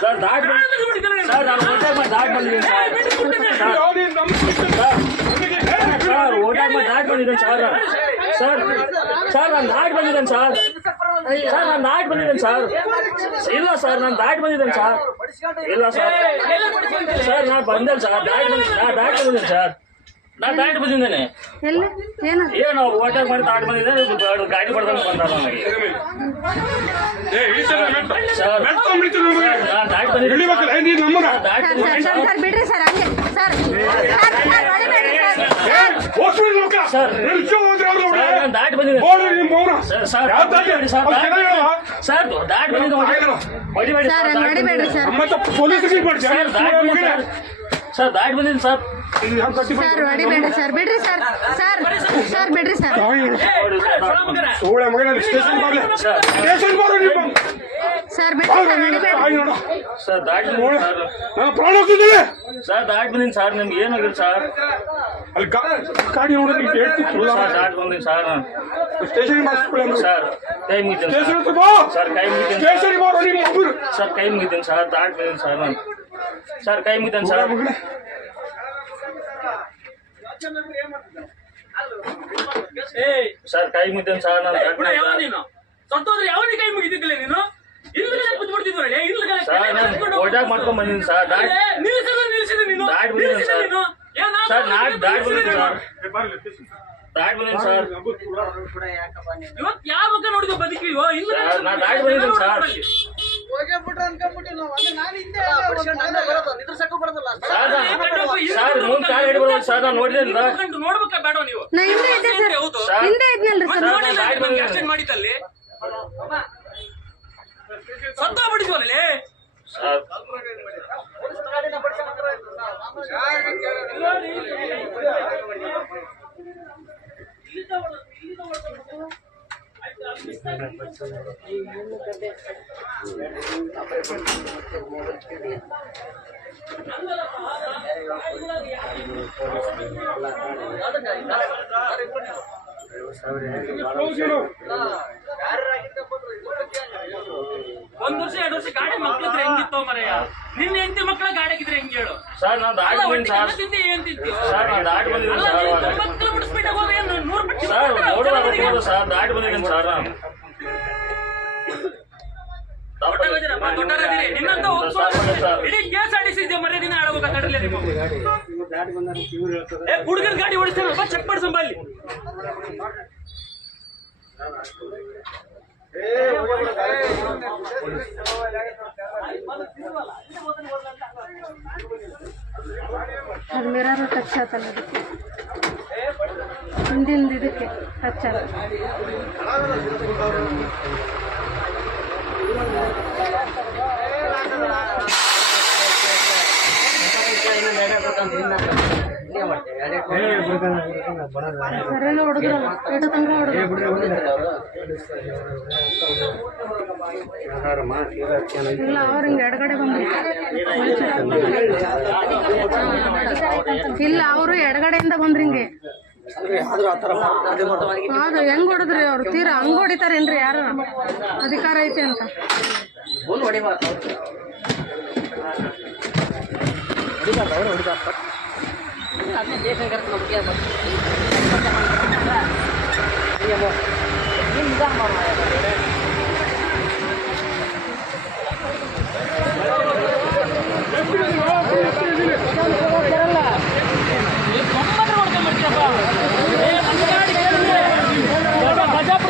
Sir ದಾಟ್ ಬಂದಿದೆ sir ದಾಟ್ ಬಂದಿದೆ sir sir ನಾನು ದಾಟ್ ಬಂದಿದೆ ಸರ್. ಇಲ್ಲ ಸರ್ ದಾಟ್ ಬಂದಿದೆ ಸರ್. ಸರ್ ಸರ್ ನಾನು ಓಟಾಕ್ ಸರ್. ದಾಟ್ ಬಂದಿದ್ದೀನಿ ಸರ್ ಸರ್. ದಾಟ್ ಬಂದಿದ್ದೇನೆ ನಾನು ದಾಟ್ ಬಂದಿದ್ದೇನೆ ಸರ್. ಸರ್ ನಾನು ದಾಟ್ ಬಂದಿದ್ದೇನೆ. ಸರ್ ಇಲ್ಲ ಸರ್ ನಾನು ಸರ್ ಬಂದಿದ್ದೇನೆ ಸರ್ ಇಲ್ಲ ಸರ್ ಸರ್ ನಾನು ಬಂದೇನೆ ಸರ್ ಸರ್ ಬಂದಿದ್ದೆ ಸರ್ ಸರ್ ಬಂದಿದ್ದೇನೆ ಸರ್ ನಾ ಸರ್ ಬಂದಿದ್ದೇನೆ. ಸರ್ ಏನು ಸರ್ ಸರ್ ಮಾಡಿ ದಾಟ್ ಸರ್ ಸರ್ ಗಾಡಿ ಹೊಡೆದಂಗೆ ಬಂದ ನನಗೆ ಸರ್ ನಾನು ದಾಟ್ ಬಂದಿದ್ದೀನಿ ದಾಟ್ ಸರ್ ಬಂದಿದ್ದೀನಿ ಸರ್ ಸರ್ ಸರ್ ಬಿಡ್ರಿ ಸರ್. ಹಂಗೆ ಸರ್ ಸರ್ ಸರ್ ಹೊಡಿಬೇಡ್ರಿ ಸರ್ ಸರ್ ದಾಟಿ? ಸರ್ ಸರ್ ಹೊಡಿಬೇಡಿ ಸರ್ ದಾಟ್ ಸರ್ ದಾಟ್ ಬಂದಿದ್ದು ಹೊಡಿಬೇಡಿ ಸರ್ ಸರ್ ಹಂಗೆ ಹೊಡಿಬೇಡ್ರಿ ಸರ್ ಸರ್ ದಾಟ್ ಸರ್. ಸರ್ ದಾಟ್ ಬಂದಿದ್ದೀನಿ ಸರ್. ಸರ್ ಹೊಡಿಬೇಡ್ರಿ ಸರ್. ಬಿಡ್ರಿ ಸರ್. ಸರ್ ಸರ್ ಬಿಡ್ರಿ ಸರ್. ನೋಡಿ ಸರ್ ಸರ್ ಬಿಡ್ರಿ ಸರ್ ಹೊಡಿಬೇಡ್ರಿ ಸರ್ ದಾಟ್ ಸರ್. ಪ್ರಾಣ ಸರ್ ದಾಟ್ ಸರ್ ನಿಮ್ಗೆ ಏನಾಗಿಲ್ಲ ಸರ್? ಅಲ್ಲಿ ಗಾಡಿ ಹೇಳ್ತಿತ್ತು ಸರ್ ದಾಟ್ ಬಂದಿದ್ದೀನಿ ಸರ್. ನಾನು ಸ್ಟೇಷನ್ ಮಾಡಿಸ್ಕೊಳ್ಳಿ ಸರ್ ಕೈ ಮುಗಿತೀನಿ ಸ್ಟೇಷನ್ ಸರ್ ಹತ್ರ ಬಾ. ಸರ್ ಕೈ ಮುಗಿತೀನಿ ಸ್ಟೇಷನ್ ಬಾರೋ ನಿಮ್ಮ ಒಬ್ಬರು ಸರ್ ಕೈ ಮುಗಿತೀನಿ ಸರ್ ದಾಟ್ ಬಂದಿದ್ದೀನಿ ಸರ್. ನಾನು ಸರ್ ಕೈ ಮುಗಿತೀನಿ ಸರ್. ಸರ್ ಕೈ ಮುಗಿತೀನಿ ಸರ್ ನಾನು ದಾಟ್ ಬಿಡ ಯಾವ ಬಂದಿದ್ದೀನಿ ನೀನು? ಸತ್ತೋದ್ರೆ ಯಾವನಿಗೆ ಕೈ ಮುಗಿದಿದ್ದಿಲ್ಲ ನೀನು? ಹಿಂದ್ಗಡೆ ಕೂತ್ಬಿಡ್ತಿದ್ವಳೆ ಹಿಂದ್ಗಡೆ ಸರ್ ನಾನು ಓಟಾಕ್ ಮಾಡ್ಕೊಂಡ್ ಬಂದಿದ್ದೀನಿ ಸರ್ ದಾಟ್ ನಿಲ್ಸಿದ್ರೆ ನಿಲ್ಸಿದೆ ನೀನು ದಾಟ್ ಬಂದಿದೆ ನಿಲ್ಸಿದೆ ಸರ್. ಸರ್ ನಾಟ್ ದಾಟ್ ಬಂದಿದ್ದೀನಿ ಸರ್. ದಾಟ್ ಬಂದಿದ್ದೀನಿ ಸರ್. ನೀನು. ಇವತ್ತು ಯಾವ ಬಗ್ಗೆ ನೋಡಿದ್ವು ಬದುಕಿವೋ ಹಿಂದ್ಗಡೆ ಸರ್, ನಾನ್ ದಾಟ್ ಬಂದಿದ್ದೀನಿ ಸರ್. ಸರ್ ಮುಂದೆ ಕಾರ್ ಹಿಡಿ ಬರ್ಬೋದು ಸರ್ ನಾನು ಕರ್ಕೊಂಡು ನೋಡ್ಬೇಕಾ ಬೇಡ ನೀವು? ನಾ ಹಿಂದೆ ಇದ್ದೆ ಸರ್. ಹೌದು ಸರ್ ಹಿಂದೆ ಇದ್ನಲ್ರಿ ಸರ್ ಸರ್, ನೋಡಿಲ್ಲ ದಾಟ್ ನಿಮ್ಗೆ ಬಂದಿದೆ. ಒಂದ್ ವರ್ಷ ಎರಡು ವರ್ಷ ಗಾಡಿ ಮಕ್ಳಿದ್ರೆ ಹೆಂಗಿತ್ತೋ ಮರೆಯ? ನಿನ್ನ ಹೆಂಡತಿ ಮಕ್ಳ ಗಾಡಿ ಹಾಕಿದ್ರೆ ಹೆಂಗ್ ಹೇಳು? ಸರ್ ನಾನು ದಾಟ್ ಅಲ್ಲ, ಬಂದಿದ್ದೀನಿ ಸರ್. ತಿಂದಿ ಏನ್ ತಿಂತಿ ಸರ್ ನಾನು ದಾಟ್ ಬಂದಿದ್ದೀನಿ ಅಲ್ಲ ಸರ್ ನೀನು ಅವಾಗ. ತೊಂಬತ್ತು ಕಿಲೋಮೀಟರ್ ಸ್ಪೀಡ್ ಹೋಗಿ ಏನು ನೂರು ಬಿಟ್ಟು ಸರ್ ನೋಡೋದು ಸರ್ ದಾಟ್ ಬಂದಿದ್ದೀನಿ ಸರ್ ನಾನು. ದೊಡ್ಡವರಿದ್ದೀರಪ್ಪ, ದೊಡ್ಡವರಿದ್ದೀರಿ. ನಿನ್ನಂತ ಒಪ್ಕೊಳ್ಳೋದು ಇಡೀ ಕೇಸ್ ಆಡಿಸಿದ್ದೆ ಮರ್ಯಾದೆ ದಿನ ಆಡ್ಬೇಕು ಕಡಲೆ ಏ ಹುಡುಗರ ಗಾಡಿ ಓಡಿಸ್ತಾರಪ್ಪ ಚೆಕ್ ಮಾಡಿ ಅಲ್ಲಿ ಅದು ಮಿರರ್ ಟಚ್ ಆತಲ್ಲ ಅದಕ್ಕೆ. ಇದಕ್ಕೆ ಟಚ್ ಆತ. ಇಲ್ಲ, ಅವ್ರು ಹಿಂಗೆ ಎಡಗಡೆ ಬಂದ್ರು. ಇಲ್ಲ, ಅವರು ಎಡಗಡೆಯಿಂದ ಬಂದ್ರಿ ಹಿಂಗೆ. ಹೌದು ಹೆಂಗ್ ಹೊಡೆದ್ರಿ ಅವ್ರು? ತೀರಾ ಹಂಗ್ ಹೊಡಿತಾರೇನ್ರಿ ಯಾರು? ಅಧಿಕಾರ ಐತೆ ಅಂತ. ಬಜಾಪುರ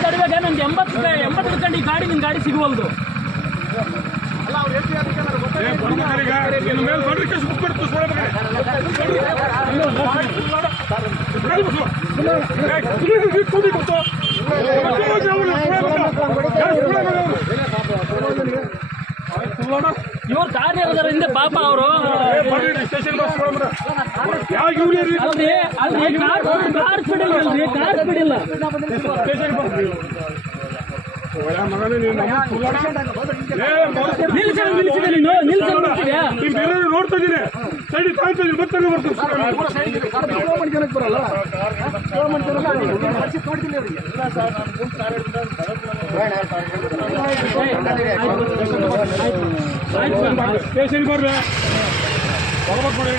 ತಡಿವಾಗ ನನ್ಗೆ ಎಂಬತ್ತು ಎಂಬತ್ತು ಹಿಡ್ಕೊಂಡು ಈ ಗಾಡಿ ನಿಮ್ಮ ಗಾಡಿ ಸಿಗುವಲ್ದು ಮೇಲೆ ಗಾಡಿ ಕೇಸ್ ಗಾಡಿ ಮಾಡ್ತು ಇವ್ರು ಕಾರ್ಯ ಹಿಂದೆ ಪಾಪ ಅವರು. ಅಲ್ರಿ ಅಲ್ರಿ ಕಾರ್ ಕಾರ್ ಬಿಡಿಲ್ಲ ಅಲ್ರಿ ಕಾರ್ ನೀನು ನಮ್ಮ ಸುಳ್ಳಾಡ. ಏ, ಮೋಸ- ನೀನ್ ಬೇರೆ ನೋಡ್ತಾ ಇದ್ದೀನಿ ಸೈಡ್ ತಾಯ್ತಾ ಇದ್ದೀನಿ ಮತ್ತೆ ಬರ್ತೀನಿ ಸ್ಟೇಷನ್ ಬರ್ರಿ ಹೋಗ್ಬೇಕು ಮಾಡಿ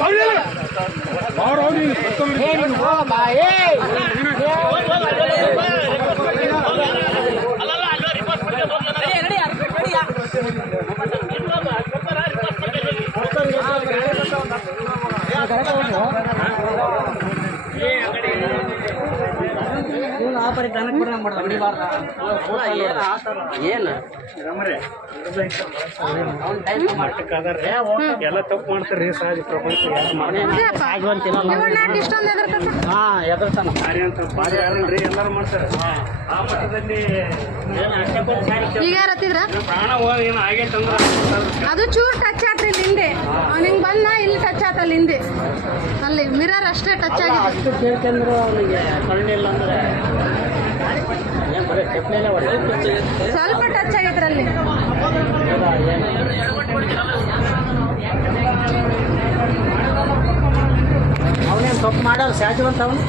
మహిళ ಎಲ್ಲ ತಪ್ಪು ಮಾಡ್ತಾರೆ. ಸಹಜ ಪ್ರಪಂಚ ಎಲ್ಲರೂ ಮಾಡ್ತಾರೆ ಆ ಮಟ್ಟದಲ್ಲಿ ಈಗ ಯಾರು ಹತ್ತಿದ್ರ ಪ್ರಾಣ ಹೋಗಿ ಏನು ಆಗೈತೆ ಅದು ಚೂರ್ ಟಚ್ ಆತ್ರಿ ಇಲ್ಲಿ ಹಿಂದೆ ಹಿಂಗ್ ಬಂದ ಇಲ್ಲಿ ಟಚ್ ಆತಲ್ಲಿ ಹಿಂದೆ. ಅಲ್ಲಿ ಮಿರರ್ ಅಷ್ಟೇ ಟಚ್ ಆಗಿದೆ. ಅಷ್ಟು ಕೇಳ್ಕೊಂಡ್ರು ಅವನಿಗೆ ಕಣ್ಣಿಲ್ಲ ಅಂದ್ರೆ ಸ್ವಲ್ಪ ಟಚ್ ಆಗಿದ್ರಲ್ಲಿ ಅವನೇನು ತಪ್ಪು ಮಾಡಲ್ಲ ಸ್ಯಾಚು ಅಂತ ಅವನು?